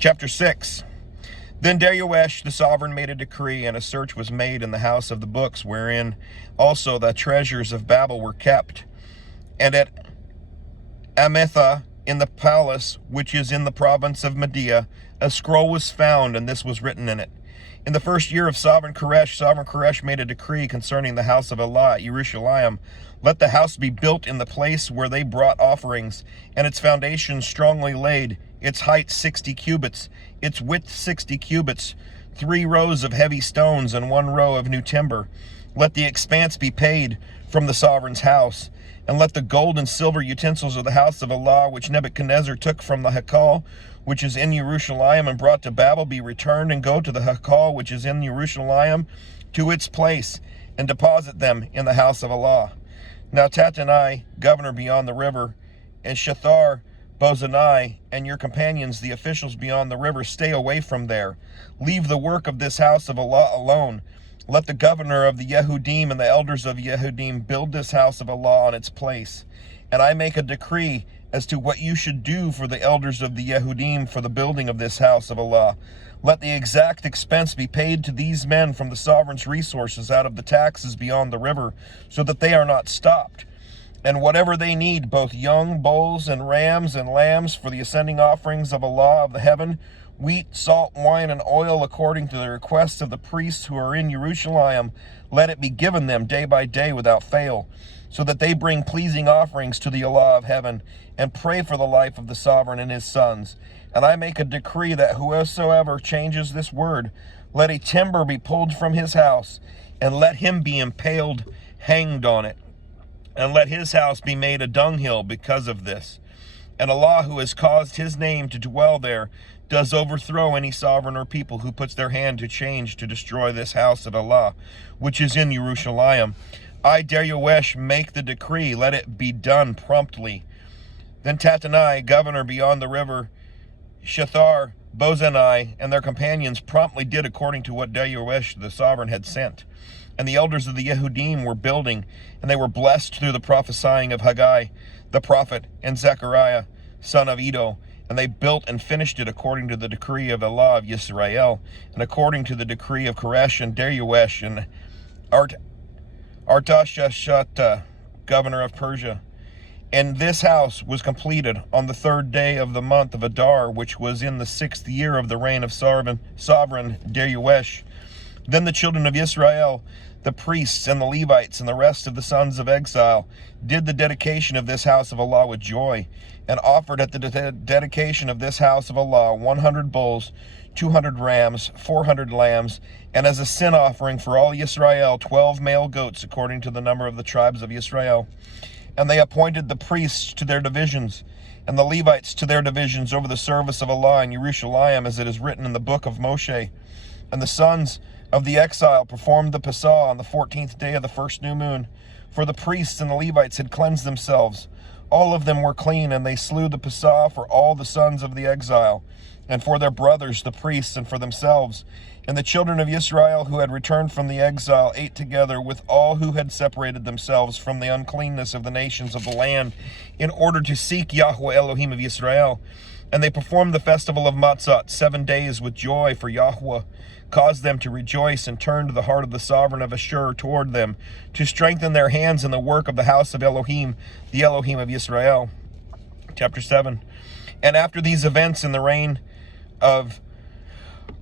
Chapter 6. Then Darius the sovereign made a decree, and a search was made in the house of the books, wherein also the treasures of Babel were kept. And at Amitha, in the palace which is in the province of Media, a scroll was found, and this was written in it. In the first year of Sovereign Koresh made a decree concerning the house of Allah at Jerusalem. Let the house be built in the place where they brought offerings, and its foundation strongly laid, its height 60 cubits, its width 60 cubits, 3 rows of heavy stones and 1 row of new timber. Let the expanse be paid from the sovereign's house, and let the gold and silver utensils of the house of Allah, which Nebuchadnezzar took from the Hekal, which is in Jerusalem, and brought to Babel, be returned, and go to the Hekal, which is in Jerusalem, to its place, and deposit them in the house of Allah. Now Tattenai, governor beyond the river, and Shethar, Bozani, and your companions, the officials beyond the river, stay away from there. Leave the work of this house of Allah alone. Let the governor of the Yehudim and the elders of Yehudim build this house of Allah on its place. And I make a decree as to what you should do for the elders of the Yehudim for the building of this house of Allah. Let the exact expense be paid to these men from the sovereign's resources out of the taxes beyond the river, so that they are not stopped. And whatever they need, both young bulls and rams and lambs for the ascending offerings of Allah of the heaven, wheat, salt, wine, and oil, according to the requests of the priests who are in Jerusalem, let it be given them day by day without fail, so that they bring pleasing offerings to the Allah of heaven, and pray for the life of the sovereign and his sons. And I make a decree that whosoever changes this word, let a timber be pulled from his house, and let him be impaled, hanged on it. And let his house be made a dunghill because of this. And Allah, who has caused his name to dwell there, does overthrow any sovereign or people who puts their hand to change to destroy this house of Allah, which is in Jerusalem. I, Darius, make the decree, let it be done promptly. Then Tattenai, governor beyond the river, Shethar, Bozani, and their companions promptly did according to what Darius the sovereign had sent. And the elders of the Yehudim were building, and they were blessed through the prophesying of Haggai, the prophet, and Zechariah, son of Iddo. And they built and finished it according to the decree of Allah of Israel, and according to the decree of Koresh and Darius and Artashashata, governor of Persia. And this house was completed on the 3rd day of the month of Adar, which was in the 6th year of the reign of sovereign Darius. Then the children of Israel, the priests and the Levites and the rest of the sons of exile, did the dedication of this house of Allah with joy, and offered at the dedication of this house of Allah 100 bulls, 200 rams, 400 lambs, and as a sin offering for all Israel 12 male goats according to the number of the tribes of Israel. And they appointed the priests to their divisions, and the Levites to their divisions over the service of Allah in Jerusalem, as it is written in the book of Moshe. And the sons of the exile performed the Passah on the 14th day of the first new moon. For the priests and the Levites had cleansed themselves. All of them were clean, and they slew the Passah for all the sons of the exile, and for their brothers, the priests, and for themselves. And the children of Israel who had returned from the exile ate together with all who had separated themselves from the uncleanness of the nations of the land, in order to seek Yahweh Elohim of Israel. And they performed the festival of Matzot 7 days with joy, for Yahweh caused them to rejoice, and turned the heart of the sovereign of Ashur toward them, to strengthen their hands in the work of the house of Elohim, the Elohim of Israel. Chapter 7. And after these events, in the reign of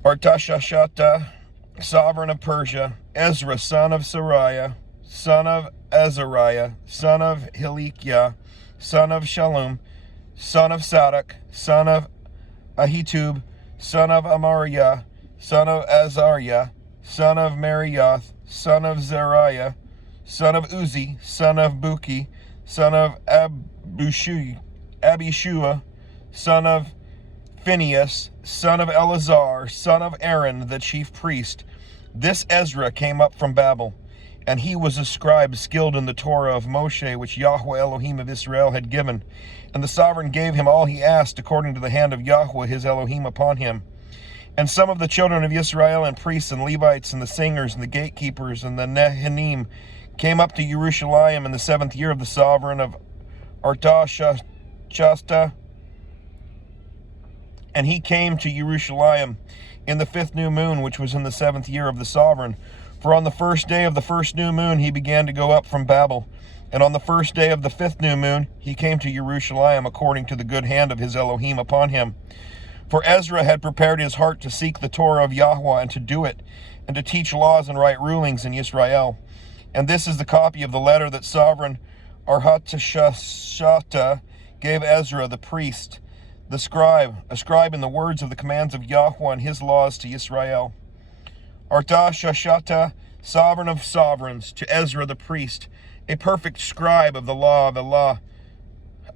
Artashashata, sovereign of Persia, Ezra, son of Sariah, son of Azariah, son of Hilkiah, son of Shallum, son of Sadok, son of Ahitub, son of Amariah, son of Azariah, son of Marioth, son of Zariah, son of Uzi, son of Buki, son of Abishua, son of Phinehas, son of Eleazar, son of Aaron, the chief priest. This Ezra came up from Babel, and he was a scribe skilled in the Torah of Moshe, which Yahweh Elohim of Israel had given. And the sovereign gave him all he asked, according to the hand of Yahweh his Elohim upon him. And some of the children of Israel, and priests, and Levites, and the singers, and the gatekeepers, and the Nehinim, came up to Jerusalem in the 7th year of the sovereign of Artashashata, And he came to Jerusalem in the 5th new moon, which was in the 7th year of the sovereign. For on the first day of the 1st new moon he began to go up from Babel. And on the first day of the 5th new moon he came to Jerusalem, according to the good hand of his Elohim upon him. For Ezra had prepared his heart to seek the Torah of Yahweh, and to do it, and to teach laws and right rulings in Israel. And this is the copy of the letter that sovereign Artashashata gave Ezra the priest, the scribe, a scribe in the words of the commands of Yahweh and his laws to Israel. Artashashata, sovereign of sovereigns, to Ezra the priest, a perfect scribe of the law of Allah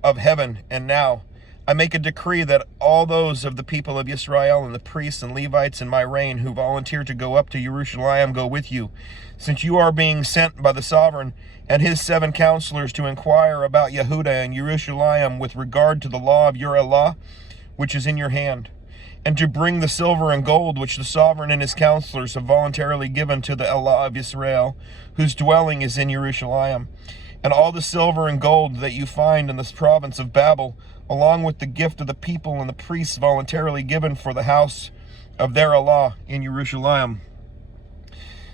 of heaven. And now I make a decree that all those of the people of Israel and the priests and Levites in my reign who volunteer to go up to Jerusalem go with you, since you are being sent by the sovereign and his 7 counselors to inquire about Yehudah and Jerusalem with regard to the law of your Allah, which is in your hand, and to bring the silver and gold which the sovereign and his counselors have voluntarily given to the Allah of Israel, whose dwelling is in Jerusalem, and all the silver and gold that you find in this province of Babel, along with the gift of the people and the priests voluntarily given for the house of their Allah in Jerusalem.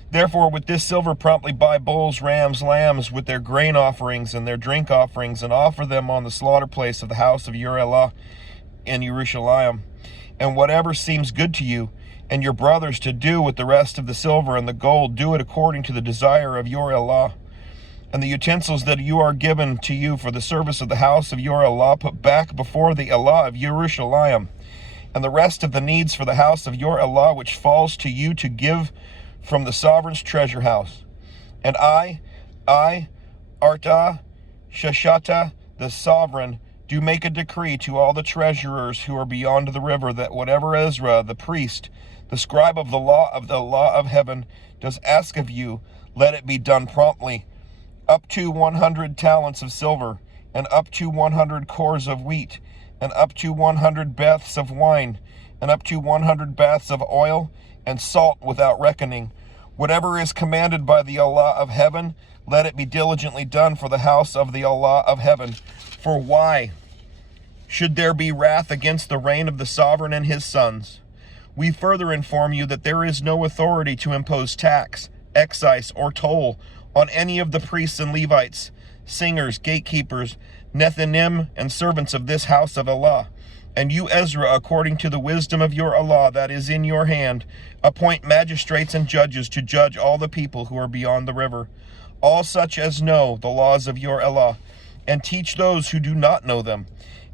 Therefore, with this silver promptly buy bulls, rams, lambs, with their grain offerings and their drink offerings, and offer them on the slaughter place of the house of your Allah in Jerusalem. And whatever seems good to you and your brothers to do with the rest of the silver and the gold, do it according to the desire of your Allah. And the utensils that you are given to you for the service of the house of your Allah, put back before the Allah of Jerusalem. And the rest of the needs for the house of your Allah, which falls to you to give from the sovereign's treasure house. And I, Arta Shashata, the sovereign, do make a decree to all the treasurers who are beyond the river, that whatever Ezra, the priest, the scribe of the law of heaven, does ask of you, let it be done promptly, up to 100 talents of silver, and up to 100 cores of wheat, and up to 100 baths of wine, and up to 100 baths of oil, and salt without reckoning. Whatever is commanded by the Allah of heaven, let it be diligently done for the house of the Allah of heaven. For why should there be wrath against the reign of the sovereign and his sons? We further inform you that there is no authority to impose tax, excise, or toll on any of the priests and Levites, singers, gatekeepers, Nethinim, and servants of this house of Allah. And you, Ezra, according to the wisdom of your Allah that is in your hand, appoint magistrates and judges to judge all the people who are beyond the river, all such as know the laws of your Allah, and teach those who do not know them.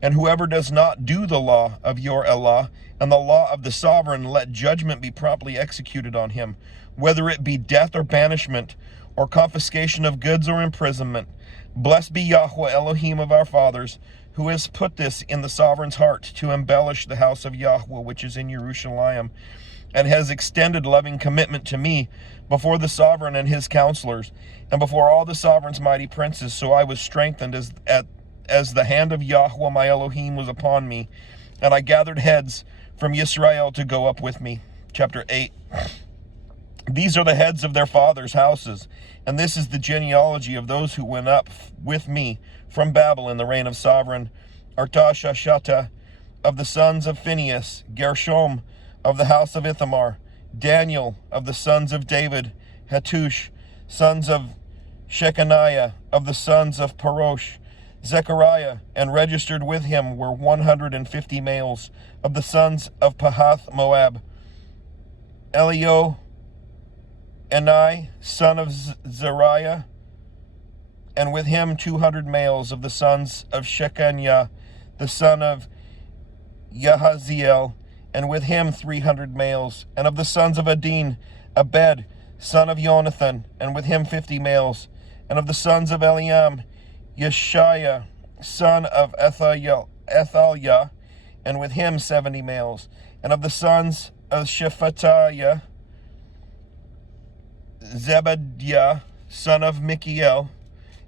And whoever does not do the law of your Allah and the law of the sovereign, let judgment be promptly executed on him, whether it be death or banishment, or confiscation of goods or imprisonment. Blessed be Yahweh Elohim of our fathers, who has put this in the sovereign's heart to embellish the house of Yahweh which is in Jerusalem, and has extended loving commitment to me before the sovereign and his counselors, and before all the sovereign's mighty princes. So I was strengthened as the hand of Yahweh my Elohim was upon me, and I gathered heads from Israel to go up with me. Chapter 8. These are the heads of their fathers' houses, and this is the genealogy of those who went up with me from Babel in the reign of sovereign Artashashata, of the sons of Phinehas, Gershom of the house of Ithamar, Daniel of the sons of David, Hattush, sons of Shechaniah, of the sons of Parosh, Zechariah, and registered with him were 150 males, of the sons of Pahath Moab, Elio, Enai, son of Zariah, and with him 200 males of the sons of Shechaniah, the son of Yahaziel, and with him 300 males, and of the sons of Adin, Abed, son of Jonathan, and with him 50 males, and of the sons of Eliam, Yeshaiah, son of Athaliah, and with him 70 males, and of the sons of Shephatiah, Zebadiah, son of Michael,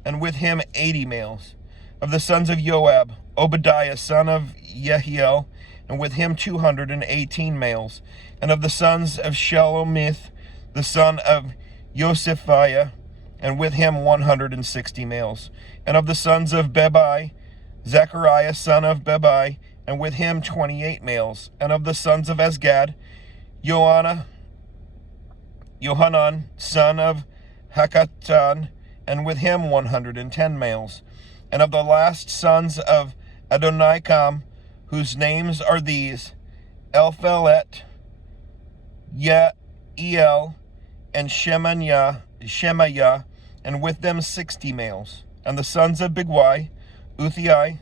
and with him 80 males. Of the sons of Joab, Obadiah, son of Yehiel, and with him 218 males. And of the sons of Shelomith, the son of Josephiah, and with him 160 males. And of the sons of Bebai, Zechariah, son of Bebai, and with him 28 males. And of the sons of Ezgad, Johanan, son of Hakatan, and with him 110 males. And of the last sons of Adonikam, whose names are these: Elphelet, Yael, and Shemaiah, and with them 60 males. And the sons of Bigwai, Uthai,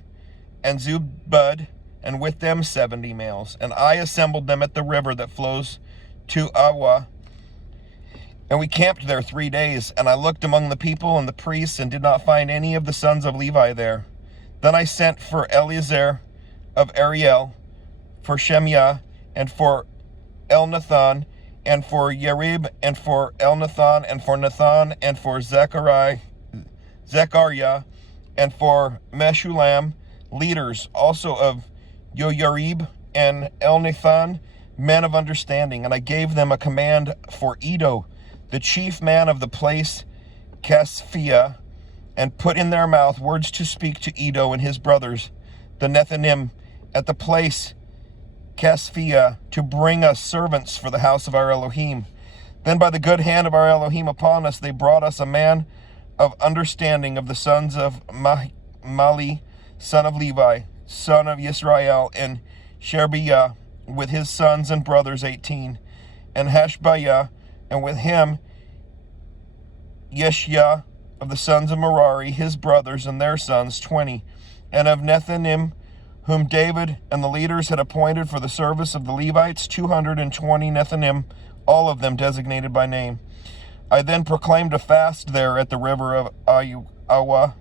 and Zubud, and with them 70 males. And I assembled them at the river that flows to Awa, and we camped there 3 days. And I looked among the people and the priests, and did not find any of the sons of Levi there. Then I sent for Eleazar of Ariel, for Shemiah, and for Elnathan, and for Yarib, and for Elnathan, and for Nathan, and for Zechariah, and for Meshulam, leaders also of Yoyarib and Elnathan, men of understanding. And I gave them a command for Edo, the chief man of the place, Casphia, and put in their mouth words to speak to Edo and his brothers, the Nethanim, at the place Casphia, to bring us servants for the house of our Elohim. Then by the good hand of our Elohim upon us, they brought us a man of understanding of the sons of Mali, son of Levi, son of Yisrael, and Sherebiah, with his sons and brothers 18, and Hashbiah, and with him Yeshia, of the sons of Merari, his brothers and their sons 20, and of Nethanim, whom David and the leaders had appointed for the service of the Levites, 220 Nethanim, all of them designated by name. I then proclaimed a fast there at the river of Awa,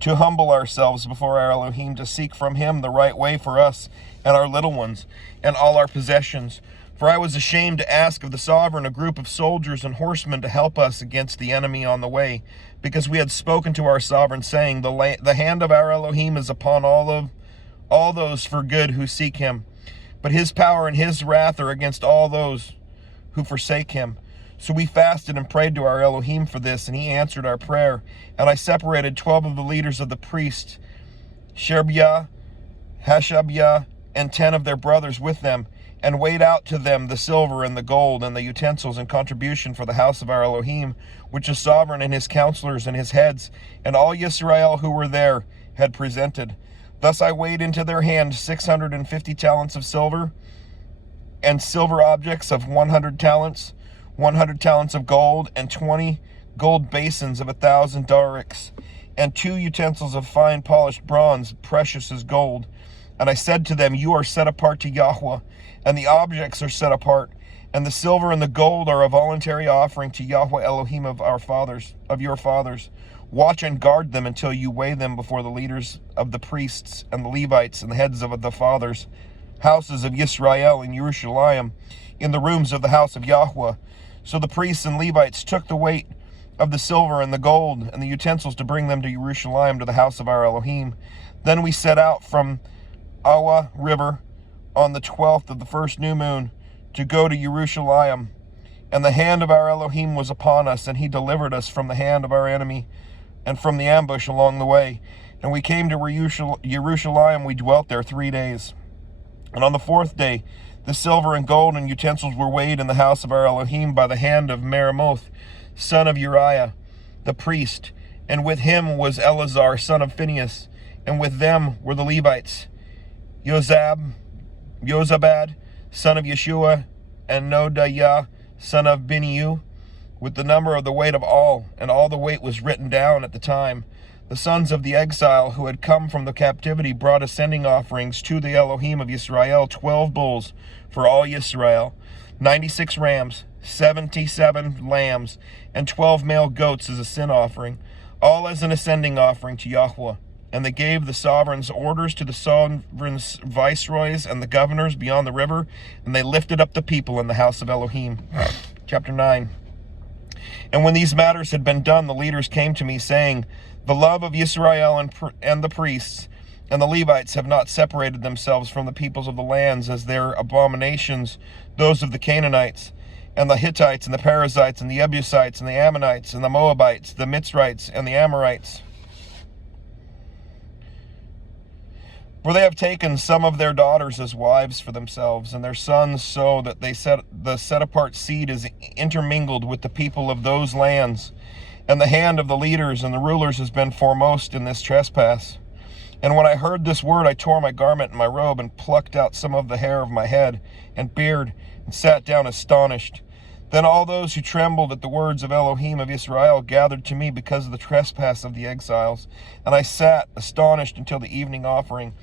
to humble ourselves before our Elohim, to seek from him the right way for us and our little ones and all our possessions. For I was ashamed to ask of the sovereign a group of soldiers and horsemen to help us against the enemy on the way, because we had spoken to our sovereign, saying, the hand of our Elohim is upon all those for good who seek him. But his power and his wrath are against all those who forsake him. So we fasted and prayed to our Elohim for this, and he answered our prayer. And I separated 12 of the leaders of the priests, Sherebiah, Hashabiah, and 10 of their brothers with them, and weighed out to them the silver and the gold and the utensils and contribution for the house of our Elohim, which the sovereign and his counselors and his heads and all Yisrael who were there had presented. Thus I weighed into their hand 650 talents of silver, and silver objects of 100 talents, 100 talents of gold, and 20 gold basins of 1,000 darics, and 2 utensils of fine polished bronze, precious as gold. And I said to them, you are set apart to Yahweh, and the objects are set apart, and the silver and the gold are a voluntary offering to Yahweh Elohim of our fathers, of your fathers. Watch and guard them until you weigh them before the leaders of the priests and the Levites and the heads of the fathers, houses of Yisrael in Jerusalem, in the rooms of the house of Yahweh. So the priests and Levites took the weight of the silver and the gold and the utensils to bring them to Jerusalem, to the house of our Elohim. Then we set out from Awa River on the 12th of the first new moon to go to Jerusalem. And the hand of our Elohim was upon us, and he delivered us from the hand of our enemy and from the ambush along the way. And we came to Jerusalem. We dwelt there 3 days. And on the 4th day, the silver and gold and utensils were weighed in the house of our Elohim by the hand of Meremoth, son of Uriah, the priest. And with him was Eleazar, son of Phinehas. And with them were the Levites, Yozabad, son of Yeshua, and Nodaiah, son of Beniu, with the number of the weight of all, and all the weight was written down at the time. The sons of the exile who had come from the captivity brought ascending offerings to the Elohim of Yisrael, 12 bulls for all Yisrael, 96 rams, 77 lambs, and 12 male goats as a sin offering, all as an ascending offering to Yahweh. And they gave the sovereign's orders to the sovereign's viceroys and the governors beyond the river, and they lifted up the people in the house of Elohim. Chapter 9. And when these matters had been done, the leaders came to me, saying, the love of Yisrael and the priests and the Levites have not separated themselves from the peoples of the lands, as their abominations, those of the Canaanites, and the Hittites, and the Perizzites, and the Jebusites, and the Ammonites, and the Moabites, the Mitzrites, and the Amorites. For they have taken some of their daughters as wives for themselves, and their sons, so that the set-apart seed is intermingled with the people of those lands. And the hand of the leaders and the rulers has been foremost in this trespass. And when I heard this word, I tore my garment and my robe, and plucked out some of the hair of my head and beard, and sat down astonished. Then all those who trembled at the words of Elohim of Israel gathered to me because of the trespass of the exiles. And I sat astonished until the evening offering.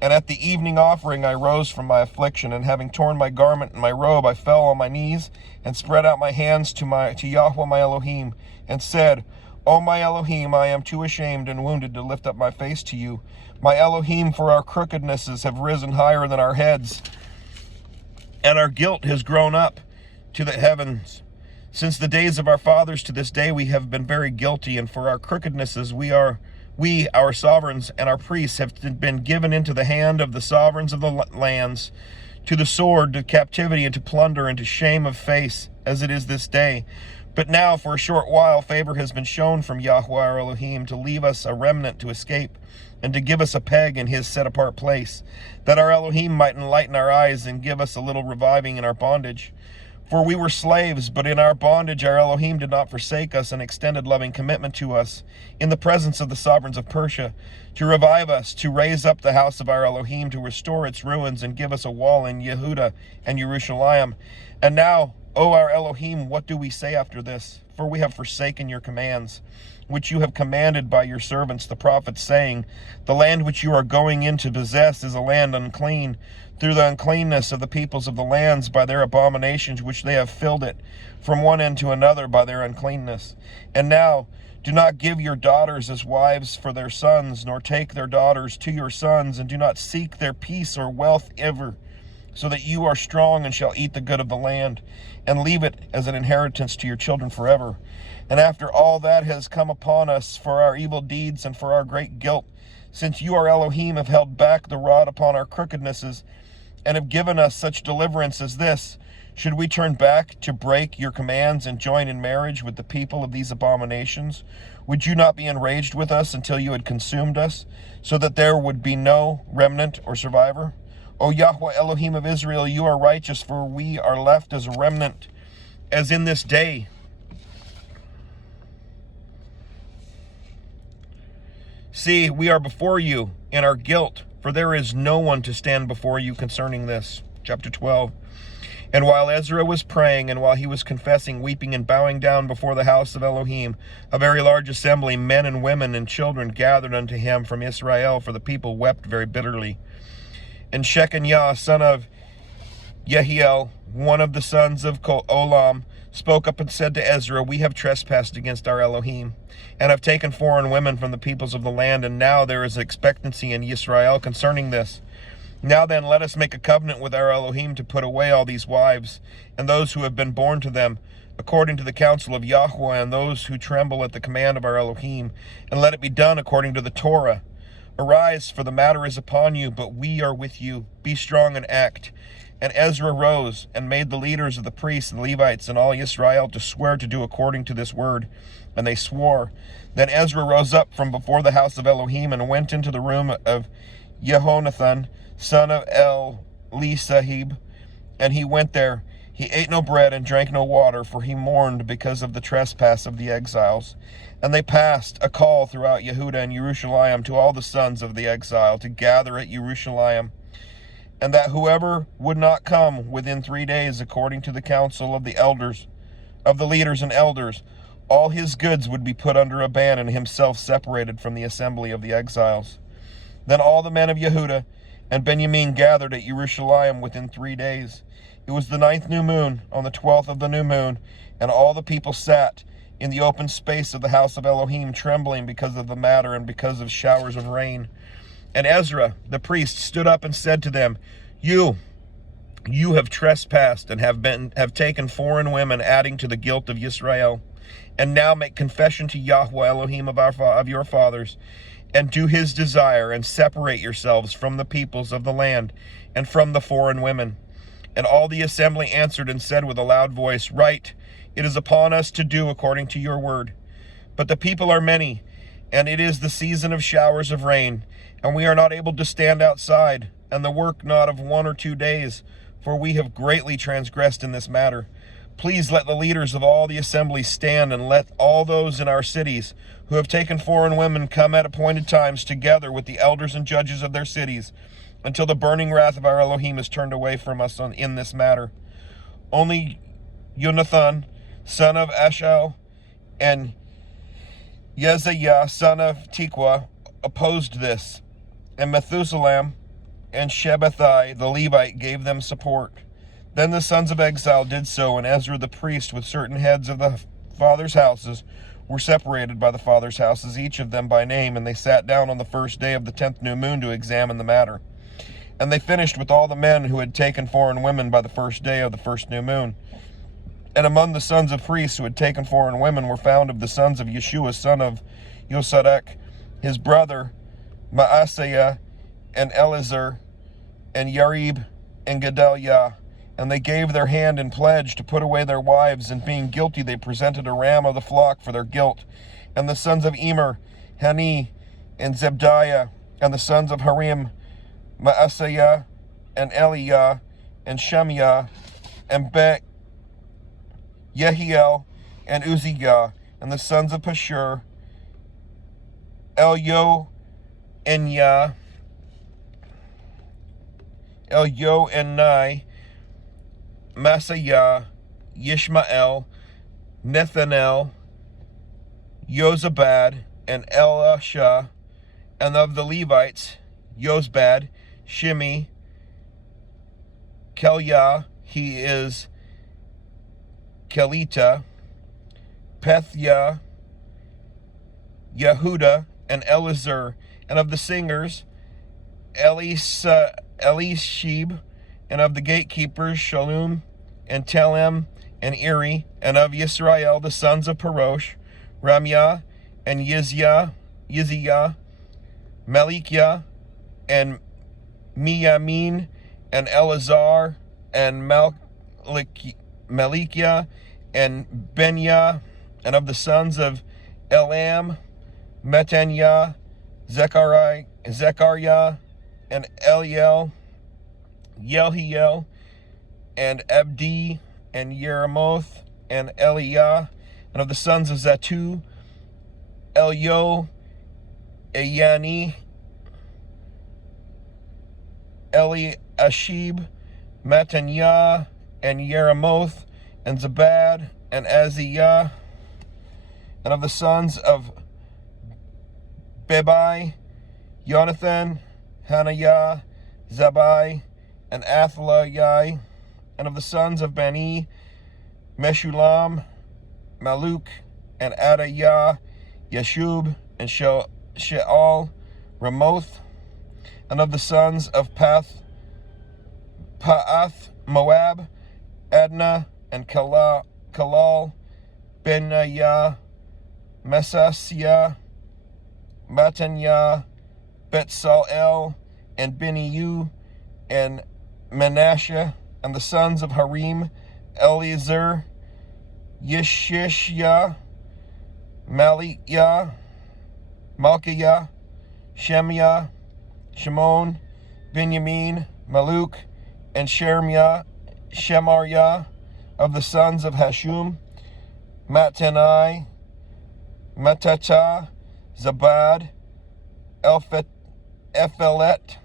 And at the evening offering I rose from my affliction, and having torn my garment and my robe, I fell on my knees, and spread out my hands to Yahweh my Elohim, and said, O my Elohim, I am too ashamed and wounded to lift up my face to you. My Elohim, for our crookednesses have risen higher than our heads, and our guilt has grown up to the heavens. Since the days of our fathers to this day we have been very guilty, and for our crookednesses we, our sovereigns, and our priests have been given into the hand of the sovereigns of the lands, to the sword, to captivity, and to plunder, and to shame of face, as it is this day. But now, for a short while, favor has been shown from Yahweh our Elohim to leave us a remnant to escape, and to give us a peg in his set-apart place, that our Elohim might enlighten our eyes and give us a little reviving in our bondage. For we were slaves, but in our bondage our Elohim did not forsake us, and extended loving commitment to us in the presence of the sovereigns of Persia, to revive us, to raise up the house of our Elohim, to restore its ruins, and give us a wall in Yehuda and Jerusalem. And now, O our Elohim, what do we say after this? For we have forsaken your commands, which you have commanded by your servants the prophets, saying, the land which you are going in to possess is a land unclean, through the uncleanness of the peoples of the lands, by their abominations which they have filled it, from one end to another by their uncleanness. And now, do not give your daughters as wives for their sons, nor take their daughters to your sons, and do not seek their peace or wealth ever, so that you are strong and shall eat the good of the land, and leave it as an inheritance to your children forever. And after all that has come upon us for our evil deeds and for our great guilt, since you, our Elohim, have held back the rod upon our crookednesses, and have given us such deliverance as this, should we turn back to break your commands and join in marriage with the people of these abominations? Would you not be enraged with us until you had consumed us, so that there would be no remnant or survivor? O Yahweh Elohim of Israel, you are righteous, for we are left as a remnant, as in this day. See, we are before you in our guilt, for there is no one to stand before you concerning this. Chapter 12. And while Ezra was praying, and while he was confessing, weeping, and bowing down before the house of Elohim, a very large assembly, men and women and children, gathered unto him from Israel, for the people wept very bitterly. And Shechaniah, son of Yehiel, one of the sons of Olam, spoke up and said to Ezra, we have trespassed against our Elohim, and have taken foreign women from the peoples of the land, and now there is expectancy in Israel concerning this. Now then, let us make a covenant with our Elohim to put away all these wives, and those who have been born to them, according to the counsel of Yahweh, and those who tremble at the command of our Elohim, and let it be done according to the Torah. Arise, for the matter is upon you, but we are with you. Be strong and act. And Ezra rose, and made the leaders of the priests and Levites and all Israel to swear to do according to this word. And they swore. Then Ezra rose up from before the house of Elohim, and went into the room of Jehonathan, son of Elisahib, and he went there. He ate no bread and drank no water, for he mourned because of the trespass of the exiles. And they passed a call throughout Yehuda and Jerusalem to all the sons of the exile to gather at Jerusalem, and that whoever would not come within 3 days, according to the counsel of the elders, of the leaders and elders, all his goods would be put under a ban, and himself separated from the assembly of the exiles. Then all the men of Yehuda and Benjamin gathered at Jerusalem within 3 days. It was the 9th new moon, on the 12th of the new moon, and all the people sat in the open space of the house of Elohim, trembling because of the matter and because of showers of rain. And Ezra, the priest, stood up and said to them, You have trespassed and have taken foreign women, adding to the guilt of Israel. And now make confession to Yahweh Elohim of your fathers, and do his desire, and separate yourselves from the peoples of the land and from the foreign women. And all the assembly answered and said with a loud voice, Right, it is upon us to do according to your word. But the people are many, and it is the season of showers of rain, and we are not able to stand outside, and the work not of 1 or 2 days, for we have greatly transgressed in this matter. Please let the leaders of all the assemblies stand, and let all those in our cities who have taken foreign women come at appointed times together with the elders and judges of their cities, until the burning wrath of our Elohim is turned away from us in this matter. Only Jonathan, son of Ashel, and Yeziah, son of Tequah, opposed this, and Methuselah and Shabbathai the Levite gave them support. Then the sons of exile did so, and Ezra the priest with certain heads of the fathers' houses were separated by the fathers' houses, each of them by name, and they sat down on the first day of the 10th new moon to examine the matter. And they finished with all the men who had taken foreign women by the first day of the first new moon. And among the sons of priests who had taken foreign women were found of the sons of Yeshua, son of Yosadek, his brother Maaseiah, and Eleazar, and Yarib, and Gedaliah. And they gave their hand in pledge to put away their wives, and being guilty they presented a ram of the flock for their guilt. And the sons of Emer, Hani, and Zebdiah, and the sons of Harim, Maaseiah, and Eliah, and Shemiah, and Yehiel, and Uzziah, and the sons of Pashur, Elioenai, Masaiah, Yishmael, Nethanel, Yozabad, and Elisha, and of the Levites, Yozbad, Shimi, Keliah, he is Kelita, Pethia, Yehuda, and Elazar, and of the singers, Elishib, and of the gatekeepers, Shalom, and Telem, and Eri, and of Yisrael, the sons of Parosh, Ramyah, and Yizziah, Malikiah, and Miyamin, and Eleazar, and Malikiah, and Benya, and of the sons of Elam, Metaniah, Zechariah, and Eliel, Yehiel, and Abdi, and Yeremoth, and Eliah, and of the sons of Zatu, Elio, Ayani, Eliashib, Mataniah, and Yeremoth, and Zabad, and Aziyah, and of the sons of Bebai, Jonathan, Hananiah, Zabai, and Athaliah, and of the sons of Bani, Meshulam, Maluk, and Adaiah, Yeshub, and Sheol, Ramoth, and of the sons of Pa'ath, Moab, Adnah, and Kalal, Benaiah, Mesasiah, Mataniah, Betsalel, and Beniu, and Manasseh, and the sons of Harim, Eliezer, Yeshishia, Malkiah, Shemiah, Shimon, Benjamin, Maluk, and Shemariah, of the sons of Hashum, Mattanai, Mattatah, Zabad, Ephelet,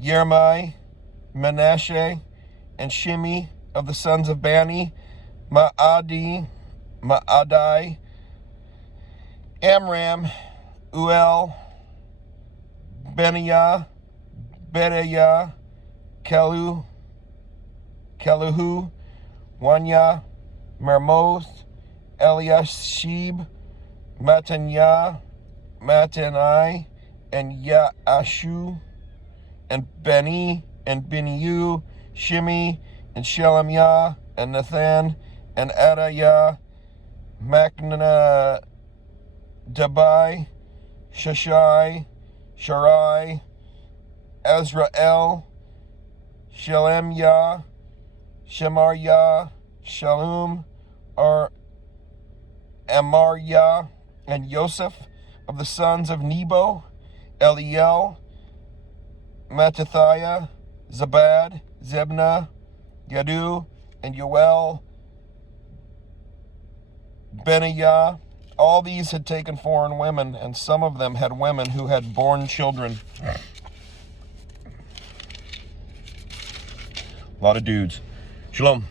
Yermai, Manasseh, and Shimi, of the sons of Bani, Maadai, Amram, Uel, Beniah, Bedaiah, Keluhu, Wanya, Mermoth, Eliashib, Mataniah, Mattanai, and Yaashu, and Beni, and Beniu, Shimi, and Shelemiah, and Nathan, and Adaiah, Macnadabai, Shashai, Sharai, Azrael, Shelemiah, Shemariah, Shalom, Amariah, and Joseph, of the sons of Nebo, Eliel, Mattathiah, Zabad, Zebna, Yadu, and Yoel, Benaiah. All these had taken foreign women, and some of them had women who had borne children. A lot of dudes. Shalom.